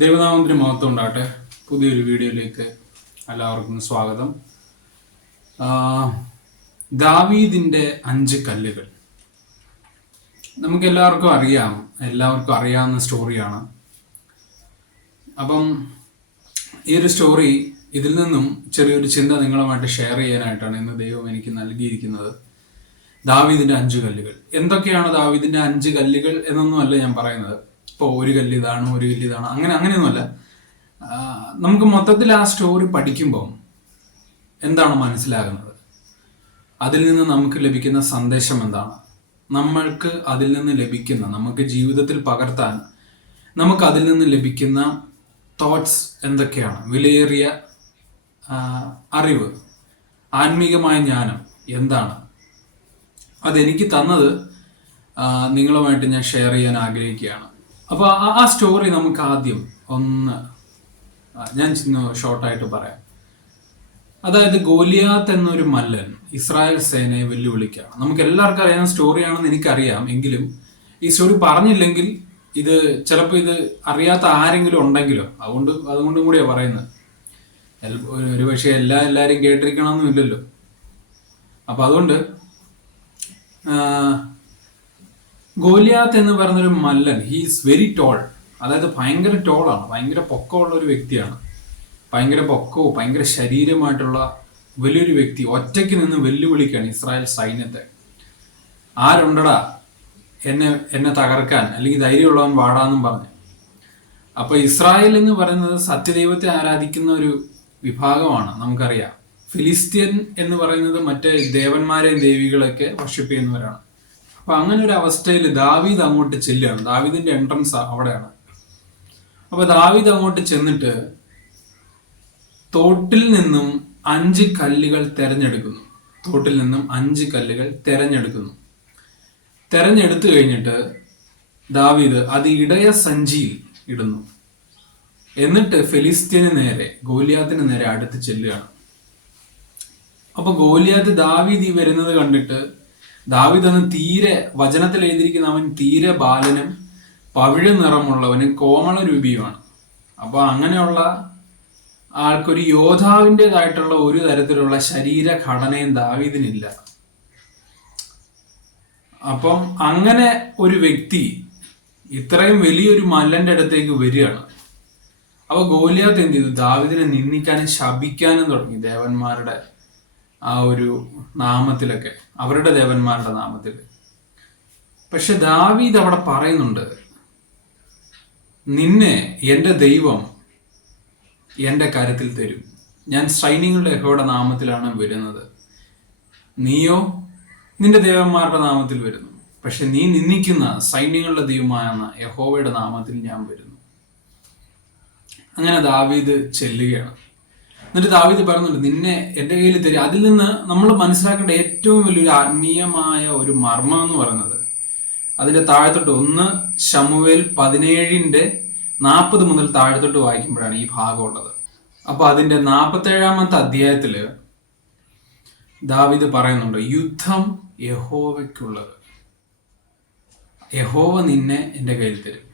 ദൈവനാമത്തിന് മഹത്വം ഉണ്ടാകട്ടെ. പുതിയൊരു വീഡിയോയിലേക്ക് എല്ലാവർക്കും സ്വാഗതം. ദാവീദിന്റെ 5 കല്ലുകൾ നമുക്ക് എല്ലാവർക്കും അറിയാവുന്ന സ്റ്റോറിയാണ്. അപ്പം ഈ ഒരു സ്റ്റോറി, ഇതിൽ നിന്നും ചെറിയൊരു ചിന്ത നിങ്ങളുമായിട്ട് ഷെയർ ചെയ്യാനായിട്ടാണ് ഇന്ന് ദൈവം എനിക്ക് നൽകിയിരിക്കുന്നത്. ദാവീദിന്റെ 5 കല്ലുകൾ എന്തൊക്കെയാണ്? ദാവീദിന്റെ 5 കല്ലുകൾ എന്നൊന്നുമല്ല ഞാൻ പറയുന്നത്. ഇപ്പോൾ ഒരു കല്ല് ഇതാണ്, ഒരു കല്ല് ഇതാണ്, അങ്ങനെയൊന്നുമല്ല. നമുക്ക് മൊത്തത്തിൽ ആ സ്റ്റോറി പഠിക്കുമ്പോൾ എന്താണ് മനസ്സിലാകുന്നത്, അതിൽ നിന്ന് നമുക്ക് ലഭിക്കുന്ന സന്ദേശം എന്താണ്, നമ്മൾക്ക് അതിൽ നിന്ന് ലഭിക്കുന്ന, നമുക്ക് ജീവിതത്തിൽ പകർത്താൻ നമുക്ക് അതിൽ നിന്ന് ലഭിക്കുന്ന തോട്ട്സ് എന്തൊക്കെയാണ്, വിലയേറിയ അറിവ്, ആത്മീകമായ ജ്ഞാനം എന്താണ്, അതെനിക്ക് തന്നത് നിങ്ങളുമായിട്ട് ഞാൻ ഷെയർ ചെയ്യാൻ ആഗ്രഹിക്കുകയാണ്. അപ്പോൾ ആ സ്റ്റോറി നമുക്ക് ആദ്യം ഞാൻ ഷോർട്ടായിട്ട് പറയാം. അതായത് ഗോലിയാത്ത് എന്നൊരു മല്ലൻ ഇസ്രായേൽ സേനയെ വെല്ലുവിളിക്കുകയാണ്. നമുക്ക് എല്ലാവർക്കും അറിയാവുന്ന സ്റ്റോറിയാണെന്ന് എനിക്കറിയാം. എങ്കിലും ഈ സ്റ്റോറി പറഞ്ഞില്ലെങ്കിൽ ഇത് ചിലപ്പോൾ ഇത് അറിയാത്ത ആരെങ്കിലും ഉണ്ടെങ്കിലോ, അതുകൊണ്ടും കൂടിയാണ് പറയുന്നത്. ഒരു പക്ഷേ എല്ലാവരും കേട്ടിരിക്കണമെന്നില്ലല്ലോ. അപ്പം അതുകൊണ്ട് ഗോലിയാത്ത് എന്ന് പറയുന്നൊരു മല്ലൻ, ഹീസ് വെരി ടോൾ. അതായത് ഭയങ്കര ടോളാണ്, ഭയങ്കര പൊക്കമുള്ള ഒരു വ്യക്തിയാണ്. ഭയങ്കര പൊക്കവും ഭയങ്കര ശരീരമായിട്ടുള്ള വലിയൊരു വ്യക്തി ഒറ്റയ്ക്ക് നിന്ന് വെല്ലുവിളിക്കുകയാണ് ഇസ്രായേൽ സൈന്യത്തെ. ആരുണ്ടടാ എന്നെ തകർക്കാൻ, അല്ലെങ്കിൽ ധൈര്യമുള്ളവൻ വാടാന്നും പറഞ്ഞു. അപ്പൊ ഇസ്രായേൽ എന്ന് പറയുന്നത് സത്യദൈവത്തെ ആരാധിക്കുന്ന ഒരു വിഭാഗമാണ്, നമുക്കറിയാം. ഫിലിസ്ത്യൻ എന്ന് പറയുന്നത് മറ്റേ ദേവന്മാരെയും ദേവികളൊക്കെ വർഷിപ്പ് ചെയ്യുന്നവരാണ്. അപ്പൊ അങ്ങനെ ഒരു അവസ്ഥയിൽ ദാവീദ് അങ്ങോട്ട് ചെല്ലുകയാണ്. ദാവീദിന്റെ എൻട്രൻസ് അവിടെയാണ്. അപ്പൊ ദാവീദ് അങ്ങോട്ട് ചെന്നിട്ട് തോട്ടിൽ നിന്നും 5 കല്ലുകൾ തെരഞ്ഞെടുക്കുന്നു. തെരഞ്ഞെടുത്തു കഴിഞ്ഞിട്ട് ദാവീദ് അത് ഇടയ സഞ്ചിയിൽ ഇടുന്നു. എന്നിട്ട് ഗോലിയാത്തിന് നേരെ അടുത്ത് ചെല്ലുകയാണ്. അപ്പൊ ഗോലിയാത്ത് ദാവീദ് വരുന്നത് കണ്ടിട്ട്, ദാവീദ് അന്ന് വചനത്തിൽ എഴുതിയിരിക്കുന്ന അവൻ തീരെ ബാലനും പവിഴ നിറമുള്ളവനും കോമള രൂപിയുമാണ്. അപ്പൊ അങ്ങനെയുള്ള ആൾക്കൊരു യോദ്ധാവിൻ്റെതായിട്ടുള്ള ഒരു തരത്തിലുള്ള ശരീരഘടനയും ദാവീദിനില്ല. അപ്പം അങ്ങനെ ഒരു വ്യക്തി ഇത്രയും വലിയൊരു മല്ലന്റെ അടുത്തേക്ക് വരികയാണ്. അപ്പൊ ഗോലിയാത്ത് എന്ത് ചെയ്തു? ദാവീദിനെ നിന്ദിക്കാനും ശപിക്കാനും തുടങ്ങി. ദേവന്മാരുടെ ആ ഒരു നാമത്തിലൊക്കെ, അവരുടെ ദേവന്മാരുടെ നാമത്തിൽ. പക്ഷെ ദാവീദ് അവിടെ പറയുന്നുണ്ട്, നിന്നെ എൻ്റെ ദൈവം എൻ്റെ കരത്തിൽ തരും. ഞാൻ സൈന്യങ്ങളുടെ യഹോവയുടെ നാമത്തിലാണ് വരുന്നത്, നീയോ നിന്റെ ദേവന്മാരുടെ നാമത്തിൽ വരുന്നു. പക്ഷെ നീ നിന്ദിക്കുന്ന സൈന്യങ്ങളുടെ ദൈവമായ യഹോവയുടെ നാമത്തിൽ ഞാൻ വരുന്നു. അങ്ങനെ ദാവീദ് ചെല്ലുകയാണ്. എന്നിട്ട് ദാവീദ് പറയുന്നുണ്ട്, നിന്നെ എൻ്റെ കയ്യിൽ തരും. അതിൽ നിന്ന് നമ്മൾ മനസ്സിലാക്കേണ്ട ഏറ്റവും വലിയൊരു ആത്മീയമായ ഒരു മർമ്മം എന്ന് പറയുന്നത്, അതിന്റെ താഴത്തോട്ട് 1 ശമൂവേൽ 17:40 മുതൽ താഴത്തോട്ട് വായിക്കുമ്പോഴാണ് ഈ ഭാഗം ഉള്ളത്. അപ്പൊ അതിന്റെ 47-ാമത്തെ അധ്യായത്തില് ദാവീദ് പറയുന്നുണ്ട്, യുദ്ധം യഹോവയ്ക്കുള്ളത്, യഹോവ നിന്നെ എൻ്റെ കയ്യിൽ തരും.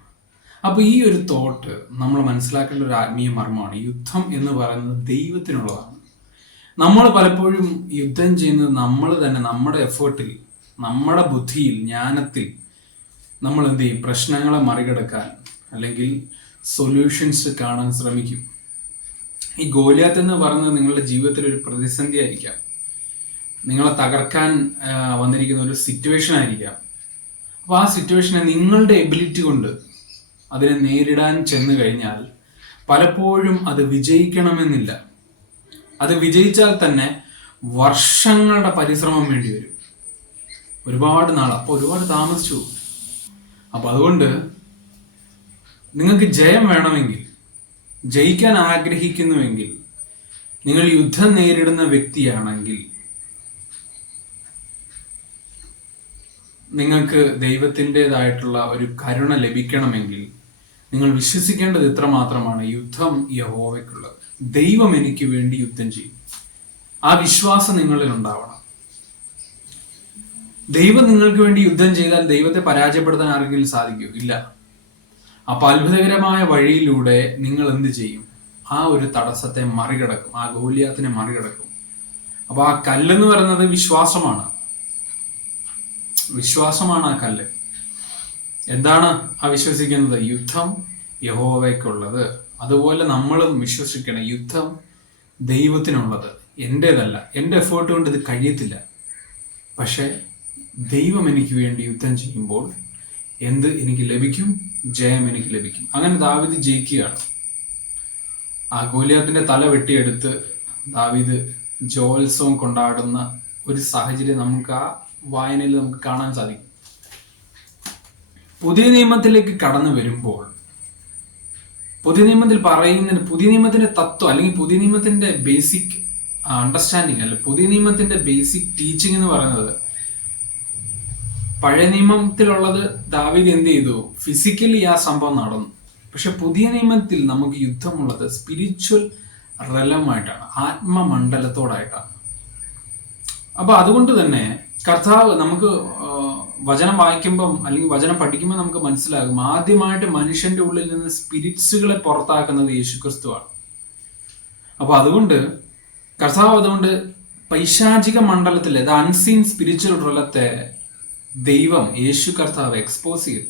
അപ്പൊ ഈ ഒരു തോട്ട് നമ്മൾ മനസ്സിലാക്കേണ്ട ഒരു ആത്മീയ മർമ്മമാണ്. യുദ്ധം എന്ന് പറയുന്നത് ദൈവത്തിനുള്ളതാണ്. നമ്മൾ പലപ്പോഴും യുദ്ധം ചെയ്യുന്നത് നമ്മൾ തന്നെ, നമ്മുടെ എഫേർട്ടിൽ, നമ്മുടെ ബുദ്ധിയിൽ, ജ്ഞാനത്തിൽ നമ്മൾ എന്ത് ചെയ്യും? പ്രശ്നങ്ങളെ മറികടക്കാൻ അല്ലെങ്കിൽ സൊല്യൂഷൻസ് കാണാൻ ശ്രമിക്കും. ഈ ഗോലിയാത്ത് എന്ന് പറയുന്നത് നിങ്ങളുടെ ജീവിതത്തിൽ ഒരു പ്രതിസന്ധി ആയിരിക്കാം, നിങ്ങളെ തകർക്കാൻ വന്നിരിക്കുന്ന ഒരു സിറ്റുവേഷൻ ആയിരിക്കാം. അപ്പൊ ആ സിറ്റുവേഷനെ നിങ്ങളുടെ എബിലിറ്റി കൊണ്ട് അതിനെ നേരിടാൻ ചെന്ന് കഴിഞ്ഞാൽ പലപ്പോഴും അത് വിജയിക്കണമെന്നില്ല. അത് വിജയിച്ചാൽ തന്നെ വർഷങ്ങളുടെ പരിശ്രമം വേണ്ടി വരും, ഒരുപാട് നാൾ. അപ്പോൾ ഒരുപാട് താമസിച്ചു. അപ്പൊ അതുകൊണ്ട് നിങ്ങൾക്ക് ജയം വേണമെങ്കിൽ, ജയിക്കാൻ ആഗ്രഹിക്കുന്നുവെങ്കിൽ, നിങ്ങൾ യുദ്ധം നേരിടുന്ന വ്യക്തിയാണെങ്കിൽ, നിങ്ങൾക്ക് ദൈവത്തിൻ്റെതായിട്ടുള്ള ഒരു കരുണ ലഭിക്കണമെങ്കിൽ നിങ്ങൾ വിശ്വസിക്കേണ്ടത് ഇത്ര മാത്രമാണ്: യുദ്ധം യഹോവയ്ക്കുള്ളത്. ദൈവം എനിക്ക് വേണ്ടി യുദ്ധം ചെയ്യും. ആ വിശ്വാസം നിങ്ങളിൽ ഉണ്ടാവണം. ദൈവം നിങ്ങൾക്ക് വേണ്ടി യുദ്ധം ചെയ്താൽ ദൈവത്തെ പരാജയപ്പെടുത്താൻ ആർക്കെങ്കിലും സാധിക്കൂ? ഇല്ല. അപ്പൊ അത്ഭുതകരമായ വഴിയിലൂടെ നിങ്ങൾ എന്ത് ചെയ്യും? ആ ഒരു തടസ്സത്തെ മറികടക്കും, ആ ഗോലിയാത്തിനെ മറികടക്കും. അപ്പൊ ആ കല്ലെന്ന് പറയുന്നത് വിശ്വാസമാണ്. വിശ്വാസമാണ് ആ കല്ല്. എന്താണ് ആ വിശ്വസിക്കുന്നത്? യുദ്ധം യഹോവയ്ക്കുള്ളത്. അതുപോലെ നമ്മളും വിശ്വസിക്കണം, യുദ്ധം ദൈവത്തിനുള്ളത്, എന്റേതല്ല. എൻ്റെ എഫേർട്ട് കൊണ്ട് ഇത് കഴിയത്തില്ല. പക്ഷെ ദൈവം എനിക്ക് വേണ്ടി യുദ്ധം ചെയ്യുമ്പോൾ എന്ത് എനിക്ക് ലഭിക്കും? ജയം എനിക്ക് ലഭിക്കും. അങ്ങനെ ദാവീദ് ജയിക്കുകയാണ്. ആ ഗോലിയാത്തിന്റെ തല വെട്ടിയെടുത്ത് ദാവീദ് ജയോത്സവം കൊണ്ടാടുന്ന ഒരു സാഹചര്യം നമുക്ക് ആ വായനയിൽ നമുക്ക് കാണാൻ സാധിക്കും. പുതിയ നിയമത്തിലേക്ക് കടന്നു വരുമ്പോൾ പുതിയ നിയമത്തിൽ പറയുന്ന പുതിയ നിയമത്തിന്റെ തത്വം, അല്ലെങ്കിൽ പുതിയ നിയമത്തിന്റെ ബേസിക് അണ്ടർസ്റ്റാൻഡിങ്, അല്ലെ പുതിയ നിയമത്തിന്റെ ബേസിക് ടീച്ചിങ് എന്ന് പറയുന്നത്, പഴയ നിയമത്തിലുള്ളത് ദാവീദ് എന്ത് ചെയ്തു? ഫിസിക്കലി ആ സംഭവം നടന്നു. പക്ഷെ പുതിയ നിയമത്തിൽ നമുക്ക് യുദ്ധമുള്ളത് സ്പിരിച്വൽ റെലമായിട്ടാണ്, ആത്മമണ്ഡലത്തോടായിട്ടാണ്. അപ്പൊ അതുകൊണ്ട് തന്നെ കർത്താവ് നമുക്ക് വചനം വായിക്കുമ്പം അല്ലെങ്കിൽ വചനം പഠിക്കുമ്പോൾ നമുക്ക് മനസ്സിലാകും, ആദ്യമായിട്ട് മനുഷ്യന്റെ ഉള്ളിൽ നിന്ന് സ്പിരിറ്റ്സുകളെ പുറത്താക്കുന്നത് യേശുക്രിസ്തുവാണ്. അപ്പൊ അതുകൊണ്ട് കർത്താവ് അതുകൊണ്ട് പൈശാചിക മണ്ഡലത്തിലെ ദ അൺസീൻ സ്പിരിച്വൽ റെലത്തെ ദൈവം യേശു കർത്താവ് എക്സ്പോസ് ചെയ്തു.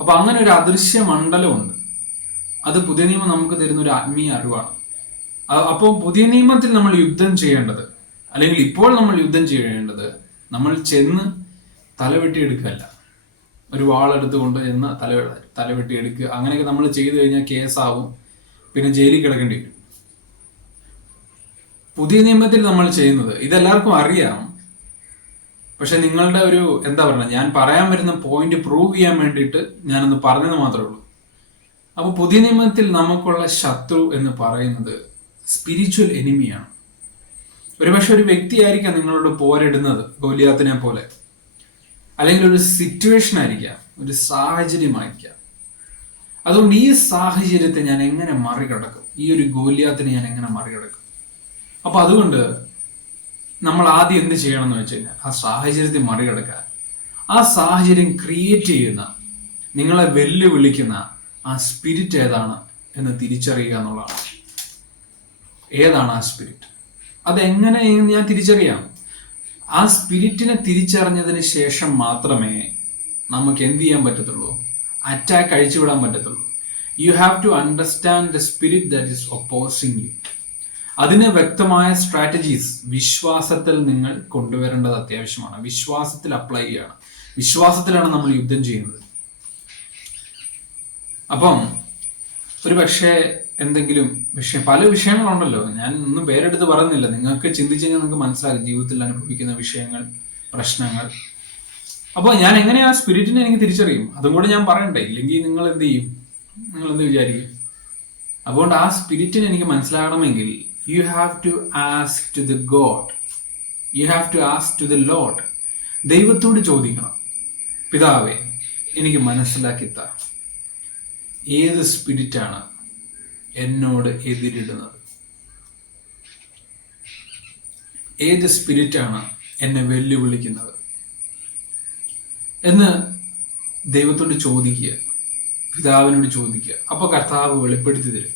അപ്പൊ അങ്ങനെ ഒരു അദൃശ്യ മണ്ഡലമുണ്ട്. അത് പുതിയ നിയമം നമുക്ക് തരുന്ന ഒരു ആത്മീയ അറിവാണ്. അപ്പോൾ പുതിയ നിയമത്തിൽ നമ്മൾ യുദ്ധം ചെയ്യേണ്ടത്, അല്ലെങ്കിൽ ഇപ്പോൾ നമ്മൾ യുദ്ധം ചെയ്യേണ്ടത്, നമ്മൾ ചെന്ന് തലവെട്ടിയെടുക്കുകയല്ല. ഒരു വാളെടുത്തുകൊണ്ട് ചെന്ന് തലവെട്ടിയെടുക്കുക, അങ്ങനെയൊക്കെ നമ്മൾ ചെയ്തു കഴിഞ്ഞാൽ കേസാവും, പിന്നെ ജയിലിൽ കിടക്കേണ്ടി വരും. പുതിയ നിയമത്തിൽ നമ്മൾ ചെയ്യുന്നത് ഇതെല്ലാവർക്കും അറിയാം. പക്ഷെ നിങ്ങളുടെ ഒരു എന്താ പറയുക, ഞാൻ പറയാൻ വരുന്ന പോയിന്റ് പ്രൂവ് ചെയ്യാൻ വേണ്ടിയിട്ട് ഞാനൊന്ന് പറഞ്ഞത് മാത്രമേ ഉള്ളൂ. അപ്പൊ പുതിയ നിയമത്തിൽ നമുക്കുള്ള ശത്രു എന്ന് പറയുന്നത് സ്പിരിച്വൽ എനിമിയാണ്. ഒരുപക്ഷെ ഒരു വ്യക്തിയായിരിക്കാം നിങ്ങളോട് പോരിടുന്നത്, ഗോലിയാത്തിനെ പോലെ, അല്ലെങ്കിൽ ഒരു സിറ്റുവേഷൻ ആയിരിക്കാം, ഒരു സാഹചര്യമായിരിക്കാം. അതുകൊണ്ട് ഈ സാഹചര്യത്തെ ഞാൻ എങ്ങനെ മറികടക്കും? ഈ ഒരു ഗോലിയാത്തിനെ ഞാൻ എങ്ങനെ മറികടക്കും? അപ്പൊ അതുകൊണ്ട് നമ്മൾ ആദ്യം എന്ത് ചെയ്യണം എന്ന് വെച്ച് കഴിഞ്ഞാൽ, ആ സാഹചര്യത്തെ മറികടക്കാൻ, ആ സാഹചര്യം ക്രിയേറ്റ് ചെയ്യുന്ന, നിങ്ങളെ വെല്ലുവിളിക്കുന്ന ആ സ്പിരിറ്റ് ഏതാണ് എന്ന് തിരിച്ചറിയുക എന്നുള്ളതാണ്. ഏതാണ് ആ സ്പിരിറ്റ്? അതെങ്ങനെ ഞാൻ തിരിച്ചറിയാം? ആ സ്പിരിറ്റിനെ തിരിച്ചറിഞ്ഞതിന് ശേഷം മാത്രമേ നമുക്ക് എന്ത് ചെയ്യാൻ പറ്റത്തുള്ളൂ? അറ്റാക്ക് അഴിച്ചുവിടാൻ പറ്റത്തുള്ളൂ. You have to understand the spirit that is opposing you. അതിന് വ്യക്തമായ സ്ട്രാറ്റജീസ് വിശ്വാസത്തിൽ നിങ്ങൾ കൊണ്ടുവരേണ്ടത് അത്യാവശ്യമാണ്. വിശ്വാസത്തിൽ അപ്ലൈ ചെയ്യണം. വിശ്വാസത്തിലാണ് നമ്മൾ യുദ്ധം ചെയ്യുന്നത്. അപ്പം ഒരു പക്ഷേ എന്തെങ്കിലും പല വിഷയങ്ങളുണ്ടല്ലോ, ഞാൻ ഒന്നും പേരെടുത്ത് പറയുന്നില്ല, നിങ്ങൾക്ക് ചിന്തിച്ചു കഴിഞ്ഞാൽ നിങ്ങൾക്ക് മനസ്സിലാകും ജീവിതത്തിൽ അനുഭവിക്കുന്ന വിഷയങ്ങൾ, പ്രശ്നങ്ങൾ. അപ്പോൾ ഞാൻ എങ്ങനെയാ സ്പിരിറ്റിനെ എനിക്ക് തിരിച്ചറിയും? അതും കൂടെ ഞാൻ പറയണ്ടേ? ഇല്ലെങ്കിൽ നിങ്ങൾ എന്ത് ചെയ്യും? നിങ്ങൾ എന്ത് വിചാരിക്കും? അതുകൊണ്ട് ആ സ്പിരിറ്റിനെ എനിക്ക് മനസ്സിലാകണമെങ്കിൽ you have to ask to the God. You have to ask to the Lord. ദൈവത്തോട് ചോദിക്കണം, പിതാവേ എനിക്ക് മനസ്സിലാക്കിത്ത ഏത് സ്പിരിറ്റാണ് എന്നോട് എതിരിടുന്നത്? ഏത് സ്പിരിറ്റാണ് എന്നെ വെല്ലുവിളിക്കുന്നത് എന്ന് ദൈവത്തോട് ചോദിക്കുക, പിതാവിനോട് ചോദിക്കുക. അപ്പൊ കർത്താവ് വെളിപ്പെടുത്തി തരും.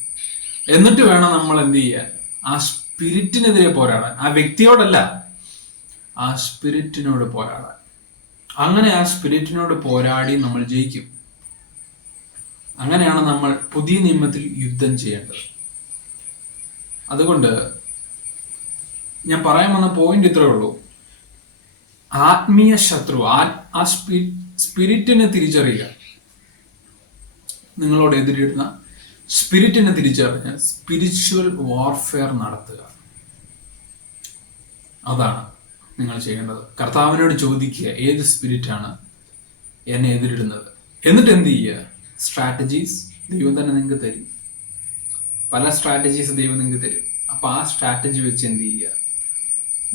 എന്നിട്ട് വേണം നമ്മൾ എന്ത് ചെയ്യാൻ? ആ സ്പിരിറ്റിനെതിരെ പോരാടാൻ. ആ വ്യക്തിയോടല്ല, ആ സ്പിരിറ്റിനോട് പോരാടാൻ. അങ്ങനെ ആ സ്പിരിറ്റിനോട് പോരാടി നമ്മൾ ജയിക്കും. അങ്ങനെയാണ് നമ്മൾ പുതിയ നിയമത്തിൽ യുദ്ധം ചെയ്യേണ്ടത്. അതുകൊണ്ട് ഞാൻ പറയാൻ വന്ന പോയിന്റ് ഇത്രേ ഉള്ളൂ. ആത്മീയ ശത്രു, ആ സ്പിരിറ്റിനെ തിരിച്ചറിയുക. നിങ്ങളോട് എതിരിടുന്ന സ്പിരിറ്റിനെ തിരിച്ചറിഞ്ഞ് സ്പിരിച്വൽ വാർഫെയർ നടത്തുക. അതാണ് നിങ്ങൾ ചെയ്യേണ്ടത്. കർത്താവിനോട് ചോദിക്കുക, ഏത് സ്പിരിറ്റാണ് എന്നെ എതിരിടുന്നത്? എന്നിട്ട് എന്ത് ചെയ്യുക? സ്ട്രാറ്റജീസ് ദൈവം തന്നെ നിങ്ങൾക്ക് തരും. പല സ്ട്രാറ്റജീസ് ദൈവം നിങ്ങൾക്ക് തരും. അപ്പൊ ആ സ്ട്രാറ്റജി വെച്ച് എന്ത് ചെയ്യുക?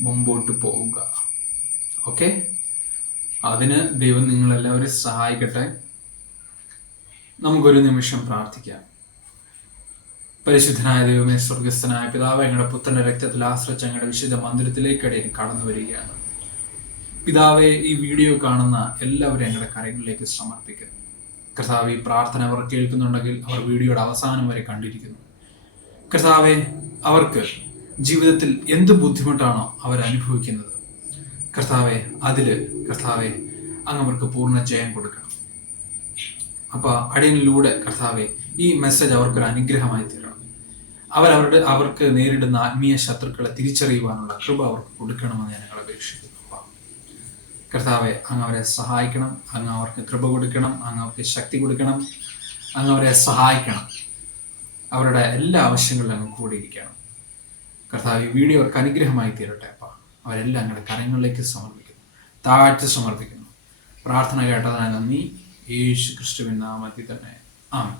മുമ്പോട്ട് പോവുക. ഓക്കെ, അതിന് ദൈവം നിങ്ങളെല്ലാവരും സഹായിക്കട്ടെ. നമുക്കൊരു നിമിഷം പ്രാർത്ഥിക്കാം. പരിശുദ്ധനായ ദൈവമേ, സ്വർഗസ്ഥനായ പിതാവ്, ഞങ്ങളുടെ പുത്രന്റെ രക്തത്തിൽ ആശ്രയിച്ച് ഞങ്ങളുടെ വിശുദ്ധ മന്ദിരത്തിലേക്കടി കടന്നു വരികയാണ്. പിതാവെ, ഈ വീഡിയോ കാണുന്ന എല്ലാവരും ഞങ്ങളുടെ കരങ്ങളിലേക്ക് സമർപ്പിക്കുന്നു. കർത്താവ്, ഈ പ്രാർത്ഥന അവർ കേൾക്കുന്നുണ്ടെങ്കിൽ അവർ വീഡിയോയുടെ അവസാനം വരെ കണ്ടിരിക്കുന്നു. കർത്താവെ, അവർക്ക് ജീവിതത്തിൽ എന്ത് ബുദ്ധിമുട്ടാണോ അവർ അനുഭവിക്കുന്നത്, കർത്താവെ, കർത്താവെ, അങ്ങ് അവർക്ക് പൂർണ്ണ ജയം കൊടുക്കണം. അപ്പൊ അടിയനിലൂടെ കർത്താവെ, ഈ മെസ്സേജ് അവർക്കൊരു അനുഗ്രഹമായി തീരണം. അവർക്ക് നേരിടുന്ന ആത്മീയ ശത്രുക്കളെ തിരിച്ചറിയുവാനുള്ള കൃപ അവർക്ക് കൊടുക്കണമെന്ന് ഞങ്ങൾ അപേക്ഷിക്കുന്നു. കർത്താവെ, അങ്ങ് അവരെ സഹായിക്കണം, അങ്ങ് അവർക്ക് കൃപ കൊടുക്കണം, അങ്ങ് അവർക്ക് ശക്തി കൊടുക്കണം, അങ്ങ് അവരെ സഹായിക്കണം. അവരുടെ എല്ലാ ആവശ്യങ്ങളിലും അങ്ങ് കൂടിയിരിക്കണം. കർത്താവ്, ഈ വീഡിയോ അവർക്ക് അനുഗ്രഹമായി തീരട്ടെ. അവരെല്ലാം അങ്ങയുടെ കരങ്ങളിലേക്ക് സമർപ്പിക്കുന്നു, താഴ്ത്തി സമർപ്പിക്കുന്നു. പ്രാർത്ഥന കേട്ടതിനായി നന്ദി. യേശു ക്രിസ്തുവിൻ നാമത്തിൽ തന്നെ ആമേൻ.